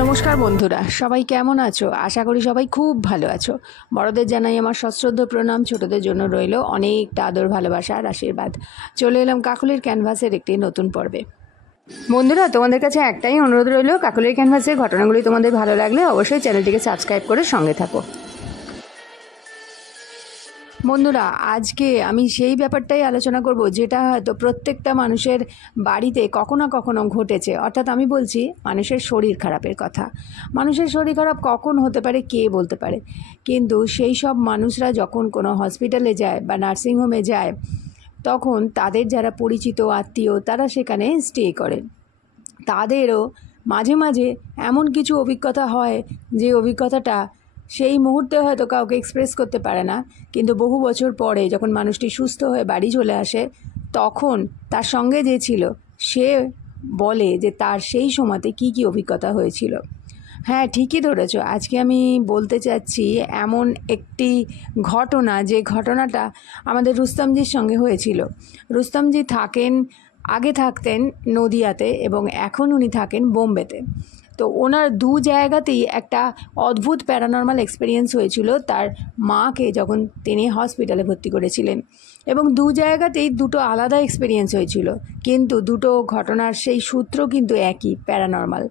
নমস্কার বন্ধুরা, সবাই কেমন আছো? আশা করি সবাই খুব ভালো আছো। বড়দের জানাই আমার সশ্রদ্ধ প্রণাম, ছোটদের জন্য রইল অনেকটা আদর, ভালোবাসা আর আশীর্বাদ। চলে এলাম কাকলির ক্যানভাসের একটি নতুন পর্বে। বন্ধুরা, তোমাদের কাছে একটাই অনুরোধ রইল, কাকলির ক্যানভাসের ঘটনাগুলি তোমাদের ভালো লাগলে অবশ্যই চ্যানেলটিকে সাবস্ক্রাইব করে সঙ্গে থাকো। বন্ধুরা, আজকে আমি সেই ব্যাপারটাই আলোচনা করব যেটা হয়তো প্রত্যেকটা মানুষের বাড়িতে কখনো কখনো ঘটেছে। অর্থাৎ আমি বলছি মানুষের শরীর খারাপের কথা। মানুষের শরীর খারাপ কখন হতে পারে কে বলতে পারে, কিন্তু সেই সব মানুষরা যখন কোনো হসপিটালে যায় বা নার্সিংহোমে যায়, তখন তাদের যারা পরিচিত আত্মীয় তারা সেখানে স্টে করে। তাদেরও মাঝে মাঝে এমন কিছু অভিজ্ঞতা হয় যে অভিজ্ঞতাটা সেই মুহূর্তে হয়তো কাউকে এক্সপ্রেস করতে পারে না, কিন্তু বহু বছর পরে যখন মানুষটি সুস্থ হয়ে বাড়ি চলে আসে, তখন তার সঙ্গে যে ছিল সে বলে যে তার সেই সময়তে কি কি অভিজ্ঞতা হয়েছিল। হ্যাঁ, ঠিকই ধরেছ। আজকে আমি বলতে চাচ্ছি এমন একটি ঘটনা, যে ঘটনাটা আমাদের রুস্তমজির সঙ্গে হয়েছিল। রুস্তমজি আগে থাকতেন নদিয়াতে এবং এখন উনি থাকেন বোম্বেতে। তো ওনার দু জায়গাতেই একটা অদ্ভুত প্যারানর্মাল এক্সপিরিয়েন্স হয়েছিল তার মাকে যখন তিনি হসপিটালে ভর্তি করেছিলেন, এবং দু জায়গাতেই দুটো আলাদা এক্সপিরিয়েন্স হয়েছিল, কিন্তু দুটো ঘটনার সেই সূত্র কিন্তু একই, প্যারানর্মাল।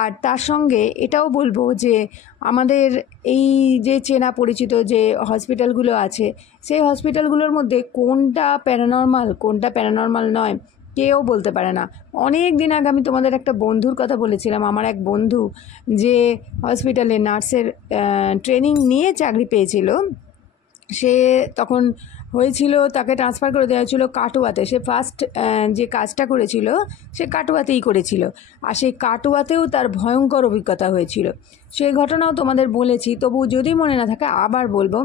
আর তার সঙ্গে এটাও বলবো যে আমাদের এই যে চেনা পরিচিত যে হসপিটালগুলো আছে, সেই হসপিটালগুলোর মধ্যে কোনটা প্যারানর্মাল নয় কেউ বলতে পারে না। অনেক দিন আগে আমি তোমাদের একটা বন্ধুর কথা বলেছিলাম। আমার এক বন্ধু যে হসপিটালে নার্সের ট্রেনিং নিয়ে চাকরি পেয়েছিল, সে তখন হয়েছিল তাকে ট্রান্সফার করে দেওয়া হয়েছিল কাটোয়াতে। সে ফার্স্ট যে কাজটা করেছিল সে কাটোয়াতেই করেছিল, আর সেই কাটোয়াতেও তার ভয়ঙ্কর অভিজ্ঞতা হয়েছিল। সেই ঘটনাও তোমাদের বলেছি, তবু যদি মনে না থাকে আবার বলবো।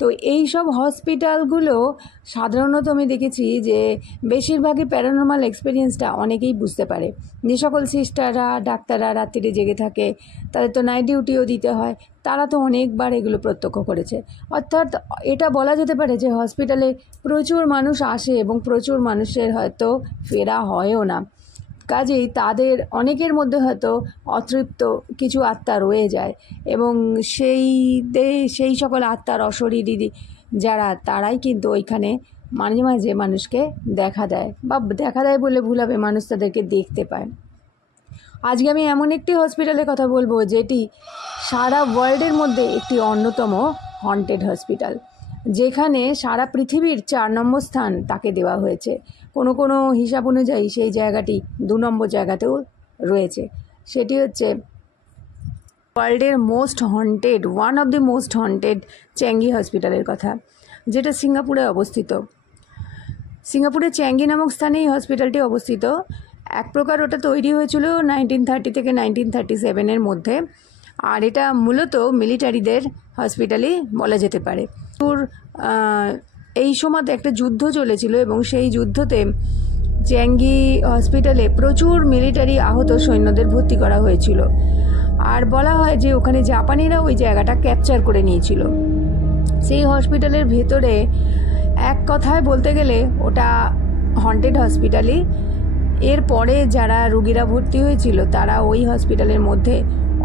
তো এই সব হসপিটালগুলো সাধারণত আমি দেখেছি যে বেশিরভাগই প্যারানর্মাল এক্সপিরিয়েন্সটা অনেকেই বুঝতে পারে। যে সকল সিস্টাররা ডাক্তাররা রাত্রিরে জেগে থাকে, তাদের তো নাইট ডিউটিও দিতে হয়, তারা তো অনেকবার এগুলো প্রত্যক্ষ করেছে। অর্থাৎ এটা বলা যেতে পারে যে হসপিটালে প্রচুর মানুষ আসে এবং প্রচুর মানুষের হয়তো ফেরা হয়ও না। কাজেই তাদের অনেকের মধ্যে হয়তো অতৃপ্ত কিছু আত্মা রয়ে যায়, এবং সেই সকল আত্মার অশরীরী যারা, তারাই কিন্তু ওইখানে মাঝে মাঝে মানুষকে দেখা দেয় বলে ভুল হবে, মানুষ তাদেরকে দেখতে পায়। আজকে আমি এমন একটি হসপিটালের কথা বলবো যেটি সারা ওয়ার্ল্ডের মধ্যে একটি অন্যতম হন্টেড হসপিটাল, যেখানে সারা পৃথিবীর 4 নম্বর স্থান তাকে দেওয়া হয়েছে। কোনো হিসাব অনুযায়ী সেই জায়গাটি 2 নম্বর জায়গাতেও রয়েছে। সেটি হচ্ছে ওয়ার্ল্ডের one of the most haunted Changi হসপিটালের কথা, যেটা সিঙ্গাপুরে অবস্থিত। সিঙ্গাপুরের চ্যাঙ্গি নামক স্থানে এই হসপিটালটি অবস্থিত। এক প্রকার ওটা তৈরি হয়েছিল 1930 থেকে 1937 মধ্যে, আর এটা মূলত মিলিটারিদের হসপিটালই বলা যেতে পারে। এই সময়তে একটা যুদ্ধ চলেছিল, এবং সেই যুদ্ধতে চ্যাঙ্গি হসপিটালে প্রচুর মিলিটারি আহত সৈন্যদের ভর্তি করা হয়েছিল। আর বলা হয় যে ওখানে জাপানিরা ওই জায়গাটা ক্যাপচার করে নিয়েছিল। সেই হসপিটালের ভেতরে এক কথায় বলতে গেলে ওটা হন্টেড হসপিটালই। এরপরে যারা রুগীরা ভর্তি হয়েছিল তারা ওই হসপিটালের মধ্যে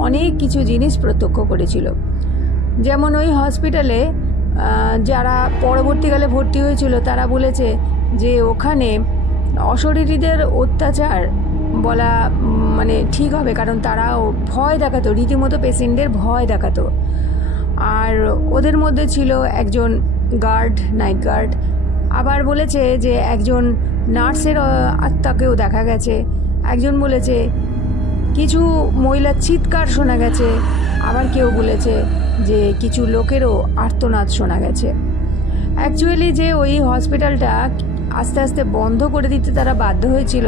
অনেক কিছু জিনিস প্রত্যক্ষ করেছিল। যেমন ওই হসপিটালে যারা পরবর্তীকালে ভর্তি হয়েছিল তারা বলেছে যে ওখানে অশরীরীদের অত্যাচার বলা মানে ঠিক হবে, কারণ তারাও ভয় দেখাতো, রীতিমতো পেশেন্টদের ভয় দেখাতো। আর ওদের মধ্যে ছিল একজন নাইট গার্ড। আবার বলেছে যে একজন নার্সের আত্মাকেও দেখা গেছে। একজন বলেছে কিছু মহিলার চিৎকার শোনা গেছে। আবার কেউ বলেছে যে কিছু লোকেরও আর্তনাদ শোনা গেছে। অ্যাকচুয়ালি যে ওই হসপিটালটা আস্তে আস্তে বন্ধ করে দিতে তারা বাধ্য হয়েছিল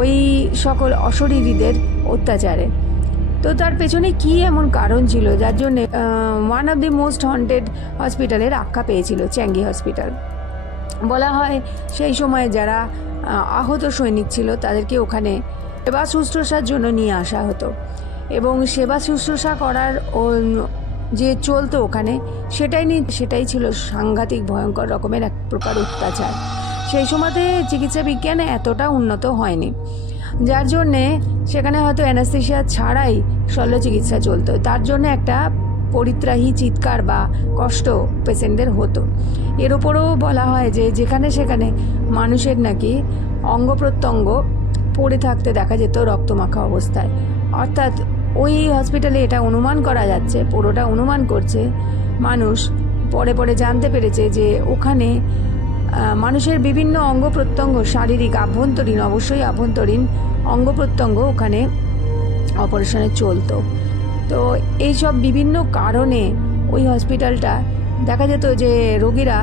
ওই সকল অশরীরীদের অত্যাচারে। তো তার পেছনে কি এমন কারণ ছিল যার জন্য one of the most haunted হসপিটালের আখ্যা পেয়েছিল চ্যাঙ্গি হসপিটাল। বলা হয় সেই সময় যারা আহত সৈনিক ছিল তাদেরকে ওখানে সেবা শুশ্রূষার জন্য নিয়ে আসা হতো, এবং সেবা শুশ্রূষা করার যে চলতো ওখানে সেটাই ছিল সাংঘাতিক ভয়ঙ্কর রকমের এক প্রকার অত্যাচার। সেই সময়তে চিকিৎসা বিজ্ঞান এতটা উন্নত হয়নি। যার জন্যে সেখানে হয়তো অ্যানাস্থেশিয়া ছাড়াই শল্য চিকিৎসা চলতো। তার জন্য একটা পরিত্রাহী চিৎকার বা কষ্ট পেশেন্টদের হতো। এর ওপরও বলা হয় যে যেখানে সেখানে মানুষের নাকি অঙ্গ প্রত্যঙ্গ পড়ে থাকতে দেখা যেত রক্তমাখা অবস্থায়। অর্থাৎ ওই হসপিটালে এটা অনুমান করা যাচ্ছে, পুরোটা অনুমান করছে মানুষ, পরে পরে জানতে পেরেছে যে ওখানে মানুষের বিভিন্ন অঙ্গ প্রত্যঙ্গ, শারীরিক আভ্যন্তরীণ, অবশ্যই আভ্যন্তরীণ অঙ্গ প্রত্যঙ্গ ওখানে অপারেশনে চলতো। তো এইসব বিভিন্ন কারণে ওই হসপিটালটা দেখা যেত যে রোগীরা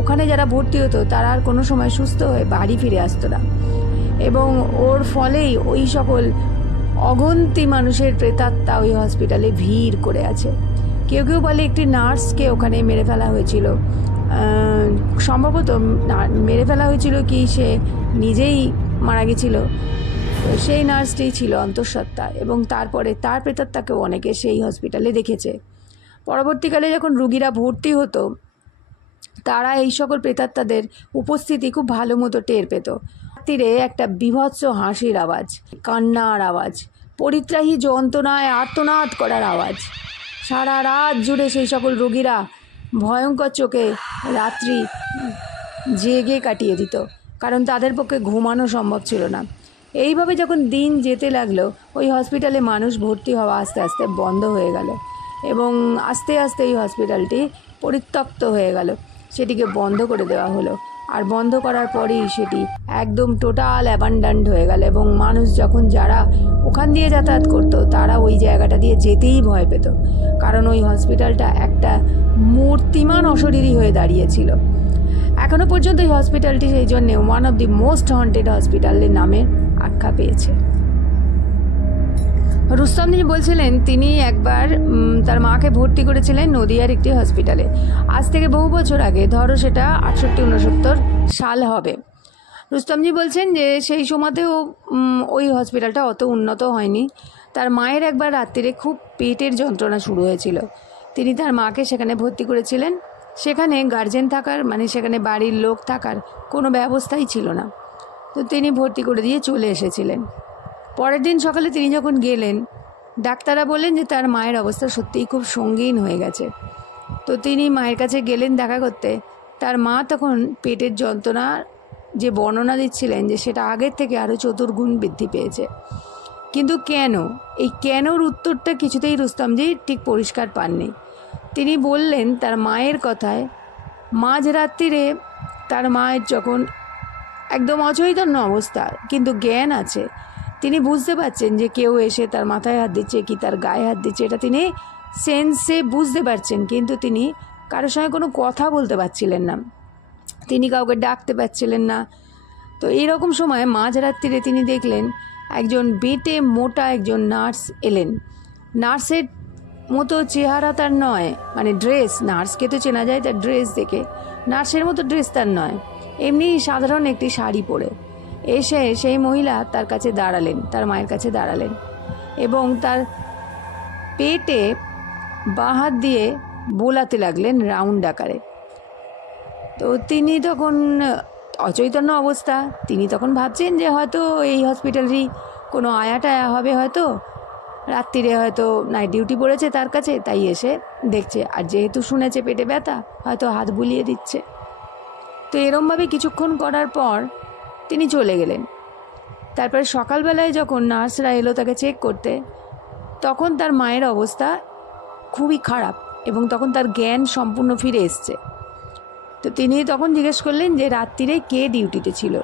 ওখানে যারা ভর্তি হতো তারা আর কোনো সময় সুস্থ হয়ে বাড়ি ফিরে আসতো না, এবং ওর ফলেই ওই সকল অগন্তি মানুষের প্রেতাত্মা ওই হসপিটালে ভিড় করে আছে। কেউ কেউ বলে একটি নার্সকে ওখানে মেরে ফেলা হয়েছিল, সম্ভবত মেরে ফেলা হয়েছিল কি সে নিজেই মারা গেছিল। সেই নার্সটি ছিল অন্তঃসত্ত্বা, এবং তারপরে তার প্রেতাত্মাকেও অনেকে সেই হসপিটালে দেখেছে। পরবর্তীকালে যখন রোগীরা ভর্তি হতো তারা এই সকল প্রেতাত্মাদের উপস্থিতি খুব ভালো মতো টের পেত। রাত্রিরে একটা বীভৎস হাসির আওয়াজ, কান্নার আওয়াজ, পরিত্রাহী যন্ত্রণায় আর্তনাদ করার আওয়াজ, সারা রাত জুড়ে সেই সকল রোগীরা ভয়ঙ্কর চোখে রাত্রি জেগে কাটিয়ে দিত, কারণ তাদের পক্ষে ঘুমানো সম্ভব ছিল না। এইভাবে যখন দিন যেতে লাগলো ওই হসপিটালে মানুষ ভর্তি হওয়া আস্তে আস্তে বন্ধ হয়ে গেল, এবং আস্তে আস্তে এই হসপিটালটি পরিত্যক্ত হয়ে গেল, সেটিকে বন্ধ করে দেওয়া হলো। আর বন্ধ করার পরেই সেটি একদম টোটাল অ্যাবান্ডান্ড হয়ে গেল, এবং মানুষ যখন যারা ওখান দিয়ে যাতায়াত করতো তারা ওই জায়গাটা দিয়ে যেতেই ভয় পেত, কারণ ওই হসপিটালটা একটা মূর্তিমান অশরীরী হয়ে দাঁড়িয়েছিল। এখনও পর্যন্ত এই হসপিটালটি সেই জন্যে one of the most haunted হসপিটালের নামে আখ্যা পেয়েছে। রুস্তমজি বলছিলেন তিনি একবার তার মাকে ভর্তি করেছিলেন নদিয়ার একটি হসপিটালে। আজ থেকে বহু বছর আগে, ধরো সেটা 68-69 সাল হবে। রুস্তমজি বলছেন যে সেই সময়তেও ওই হসপিটালটা অত উন্নত হয়নি। তার মায়ের একবার রাত্রিরে খুব পেটের যন্ত্রণা শুরু হয়েছিল, তিনি তার মাকে সেখানে ভর্তি করেছিলেন। সেখানে গার্জেন থাকার, মানে সেখানে বাড়ির লোক থাকার কোনো ব্যবস্থাই ছিল না, তো তিনি ভর্তি করে দিয়ে চলে এসেছিলেন। পরের দিন সকালে তিনি যখন গেলেন, ডাক্তাররা বললেন যে তার মায়ের অবস্থা সত্যিই খুব সঙ্গীন হয়ে গেছে। তো তিনি মায়ের কাছে গেলেন দেখা করতে। তার মা তখন পেটের যন্ত্রণার যে বর্ণনা দিচ্ছিলেন যে সেটা আগের থেকে আরও চতুর্গুণ বৃদ্ধি পেয়েছে। কিন্তু কেন, এই কেনর উত্তরটা কিছুতেই রুস্তমজি ঠিক পরিষ্কার পাননি। তিনি বললেন তার মায়ের কথায়, মাঝরাত্রিরে তার মায়ের যখন একদম অচৈতন্য অবস্থা কিন্তু জ্ঞান আছে, তিনি বুঝতে পারছেন যে কেউ এসে তার মাথায় হাত দিচ্ছে কি তার গায়ে হাত দিচ্ছে, এটা তিনি সেন্সে বুঝতে পারছেন, কিন্তু তিনি কারোর সঙ্গে কোনো কথা বলতে পারছিলেন না, তিনি কাউকে ডাকতে পারছিলেন না। তো এইরকম সময় মাঝরাত্রিরে তিনি দেখলেন একজন বেটে মোটা একজন নার্স এলেন। নার্সের মতো চেহারা তার নয়, মানে ড্রেস, নার্সকে তো চেনা যায় তার ড্রেস দেখে, নার্সের মতো ড্রেস তার নয়, এমনি সাধারণ একটি শাড়ি পরে এসে সেই মহিলা তার কাছে দাঁড়ালেন, তার মায়ের কাছে দাঁড়ালেন, এবং তার পেটে বাঁ হাত দিয়ে বোলাতে লাগলেন রাউন্ড আকারে। তো তিনি তখন অচৈতন্য অবস্থা, তিনি তখন ভাবছেন যে হয়তো এই হসপিটালেরই কোনো আয়া টায়া হবে, হয়তো রাত্রিরে হয়তো নাইট ডিউটি পড়েছে তার কাছে, তাই এসে দেখছে, আর যেহেতু শুনেছে পেটে ব্যথা হয়তো হাত বুলিয়ে দিচ্ছে। তো এরমভাবে কিছুক্ষণ করার পর তিনি চলে গেলেন। তারপরে সকালবেলায় যখন নার্সরা এলো তাকে চেক করতে, তখন তার মায়ের অবস্থা খুবই খারাপ, এবং তখন তার জ্ঞান সম্পূর্ণ ফিরে এসছে। তো তিনি তখন জিজ্ঞেস করলেন যে রাত্রিরে কে ডিউটিতে ছিল।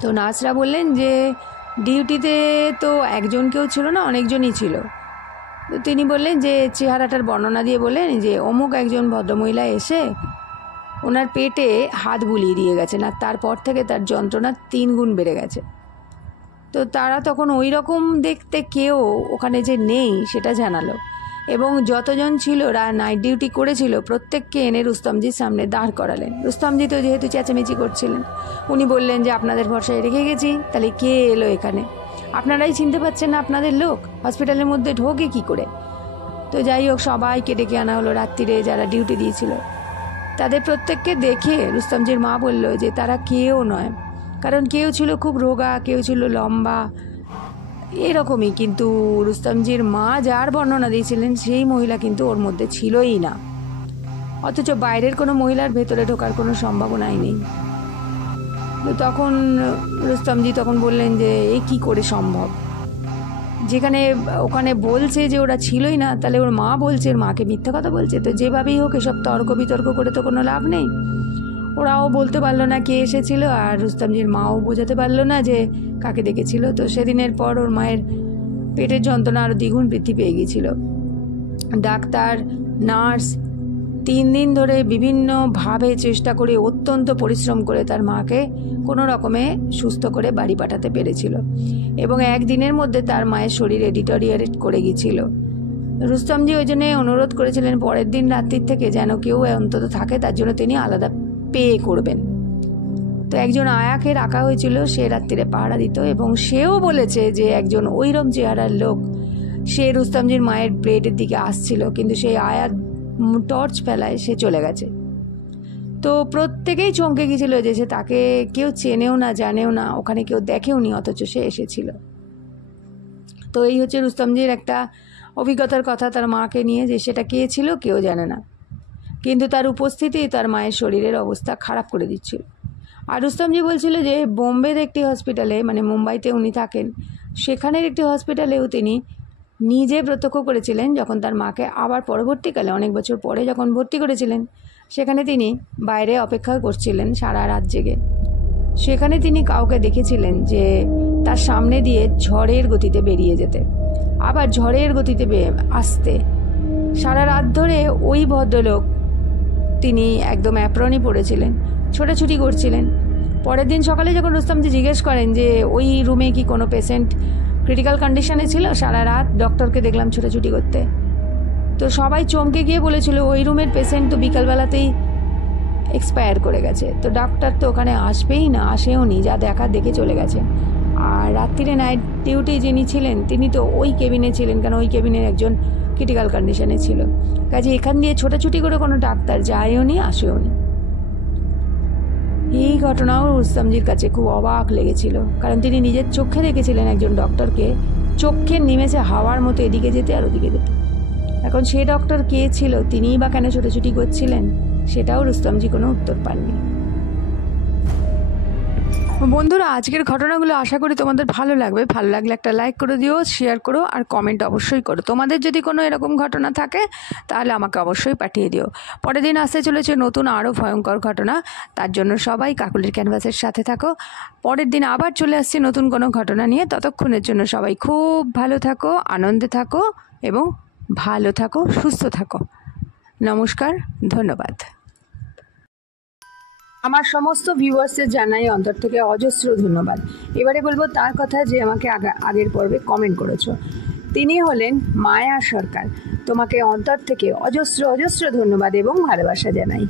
তো নার্সরা বললেন যে ডিউটিতে তো একজন কেউ ছিল না, অনেকজনই ছিল। তো তিনি বললেন যে চেহারাটার বর্ণনা দিয়ে বললেন যে অমুক একজন ভদ্রমহিলা এসে ওনার পেটে হাত বুলিয়ে দিয়ে গেছেন, আর তারপর থেকে তার যন্ত্রণা 3 গুণ বেড়ে গেছে। তো তারা তখন ওই রকম দেখতে কেউ ওখানে যে নেই সেটা জানালো, এবং যতজন ছিল নাইট ডিউটি করেছিল প্রত্যেককে এনে রুস্তমজির সামনে দাঁড় করালেন। রুস্তমজি তো যেহেতু চেঁচামেচি করছিলেন, উনি বললেন যে আপনাদের ভরসায় রেখে গেছি, তাহলে কে এলো এখানে, আপনারাই চিনতে পারছেন না আপনাদের লোক, হসপিটালের মধ্যে ঢোকে কি করে। তো যাই হোক, সবাইকে ডেকে আনা হলো, রাত্রিরে যারা ডিউটি দিয়েছিল তাদের প্রত্যেককে দেখে রুস্তমজির মা বলল যে তারা কেউ নয়, কারণ কেউ ছিল খুব রোগা, কেউ ছিল লম্বা, এরকমই। কিন্তু রুস্তমজির মা যার বর্ণনা দিয়েছিলেন সেই মহিলা কিন্তু ওর মধ্যে ছিলই না, অথচ বাইরের কোনো মহিলার ভেতরে ঢোকার কোনো সম্ভাবনাই নেই। তো তখন রুস্তমজি তখন বললেন যে এ কী করে সম্ভব, যেখানে ওখানে বলছে যে ওরা ছিলই না, তাহলে ওর মা বলছে, ওর মাকে মিথ্যা কথা বলছে। তো যেভাবেই হোক এসব তর্ক বিতর্ক করে তো কোনো লাভ নেই। ওরাও বলতে পারলো না কে এসেছিল, আর রুস্তমজির মাও বোঝাতে পারলো না যে কাকে ডেকেছিল। তো সেদিনের পর ওর মায়ের পেটের যন্ত্রণা আরও দ্বিগুণ বৃদ্ধি পেয়ে গিয়েছিল। ডাক্তার, নার্স 3 দিন ধরে বিভিন্নভাবে চেষ্টা করে, অত্যন্ত পরিশ্রম করে তার মাকে কোনো রকমে সুস্থ করে বাড়ি পাঠাতে পেরেছিল, এবং একদিনের মধ্যে তার মায়ের শরীরে ডিটোরিয়েট করে গিয়েছিল। রুস্তমজি ওই জন্যে অনুরোধ করেছিলেন পরের দিন রাত্রির থেকে যেন কেউ অন্তত থাকে, তার জন্য তিনি আলাদা পে করবেন। তো একজন আয়াকে রাখা হয়েছিল, সে রাত্রিরে পাহারা দিত, এবং সেও বলেছে যে একজন ওইরকম চেহারার লোক সে রুস্তমজির মায়ের বেডের দিকে আসছিল, কিন্তু সেই আয়া টর্চ ফেলায় সে চলে গেছে। তো প্রত্যেকেই চমকে গিয়েছিল যে সে তাকে কেউ চেনেও না, জানেও না, ওখানে কেউ দেখেও নি, অথচ সে এসেছিল। তো এই হচ্ছে রুস্তমজির একটা অভিজ্ঞতার কথা তার মাকে নিয়ে, যে সেটা কে ছিল কেউ জানে না, কিন্তু তার উপস্থিতি তার মায়ের শরীরের অবস্থা খারাপ করে দিচ্ছিল। আর রুস্তমজি বলছিল যে বোম্বের একটি হসপিটালে, মানে মুম্বাইতে উনি থাকেন, সেখানের একটি হসপিটালেও তিনি নিজে প্রত্যক্ষ করেছিলেন, যখন তার মাকে আবার পরবর্তীকালে অনেক বছর পরে যখন ভর্তি করেছিলেন, সেখানে তিনি বাইরে অপেক্ষা করছিলেন সারা রাত জেগে। সেখানে তিনি কাউকে দেখেছিলেন যে তার সামনে দিয়ে ঝড়ের গতিতে বেরিয়ে যেতে, আবার ঝড়ের গতিতে আসতে। সারা রাত ধরে ওই ভদ্রলোক, তিনি একদম অ্যাপ্রনই পড়েছিলেন, ছোটাছুটি করছিলেন। পরের দিন সকালে যখন রুস্তমজি জিজ্ঞেস করেন যে ওই রুমে কি কোনো পেশেন্ট ক্রিটিক্যাল কন্ডিশনে ছিল, সারা রাত ডক্টরকে দেখলাম ছোটাছুটি করতে। তো সবাই চমকে গিয়ে বলেছিল ওই রুমের পেশেন্ট তো বিকালবেলাতেই এক্সপায়ার করে গেছে। তো ডাক্তার তো ওখানে আসবেই না, আসেও নি, যা দেখা দেখে চলে গেছে। আর রাত্রিরে নাইট ডিউটি যিনি ছিলেন তিনি তো ওই কেবিনে ছিলেন, কারণ ওই কেবিনের একজন ক্রিটিক্যাল কন্ডিশনে ছিল। কাজে এখান দিয়ে ছোটাছুটি করে কোনো ডাক্তার যায়ও নি, আসেও নি। এই ঘটনাও রুস্তমজির কাছে খুব অবাক লেগেছিল, কারণ তিনি নিজের চোখে দেখেছিলেন একজন ডক্টরকে চোখের নিমেষে হাওয়ার মতো এদিকে যেতে আর ওদিকে যেতে। এখন সে ডক্টর কে ছিল, তিনিই বা কেন ছোটাছুটি করছিলেন, সেটাও রুস্তমজি কোনো উত্তর পাননি। বন্ধুরা, আজকের ঘটনাগুলো আশা করি তোমাদের ভালো লাগবে। ভালো লাগলে একটা লাইক করে দিও, শেয়ার করো, আর কমেন্ট অবশ্যই করো। তোমাদের যদি কোনো এরকম ঘটনা থাকে তাহলে আমাকে অবশ্যই পাঠিয়ে দিও। পরের দিন আসতে চলেছে নতুন আরও ভয়ঙ্কর ঘটনা, তার জন্য সবাই কাকুলির ক্যানভাসের সাথে থাকো। পরের দিন আবার চলে আসছি নতুন কোনো ঘটনা নিয়ে। ততক্ষণের জন্য সবাই খুব ভালো থাকো, আনন্দে থাকো, এবং ভালো থাকো, সুস্থ থাকো। নমস্কার, ধন্যবাদ। আমার সমস্ত ভিউয়ার্সদের জানাই অন্তর থেকে অজস্র ধন্যবাদ। এবারে বলবো তার কথা যে আমাকে আগের পর্বে কমেন্ট করেছো। তিনি হলেন মায়া সরকার। তোমাকে অন্তর থেকে অজস্র অজস্র ধন্যবাদ এবং ভালোবাসা জানাই।